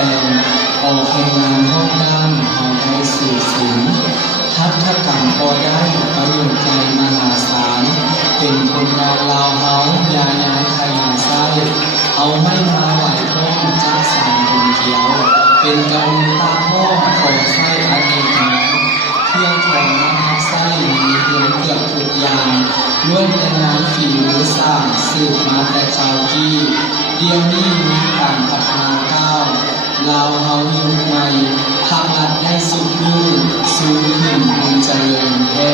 แต่งออกแห่งงานห้องด้านเฮาได้สื่อถึงหัตถกรรมก็ได้ประโยชน์ใจมหาศาลเป็นคนงานลาวเฮาย้ายขยายไส้เอาไม่มาไหวท้องจักสารคนเขียวเป็นกำมือตาพ่อของไส้อเนกน้ำเครื่องของน้ำไส้มีเพียงเกือบทุกอย่างล้วนเป็นงานฝีมือสร้างสืบมาแต่ชาวกี้เดี๋ยวนี้มีการพัฒนาก้าวลาวเฮายุคใหม่ภาครัฐได้สุดยุ่งสูงขึ้นคงเจริญแท้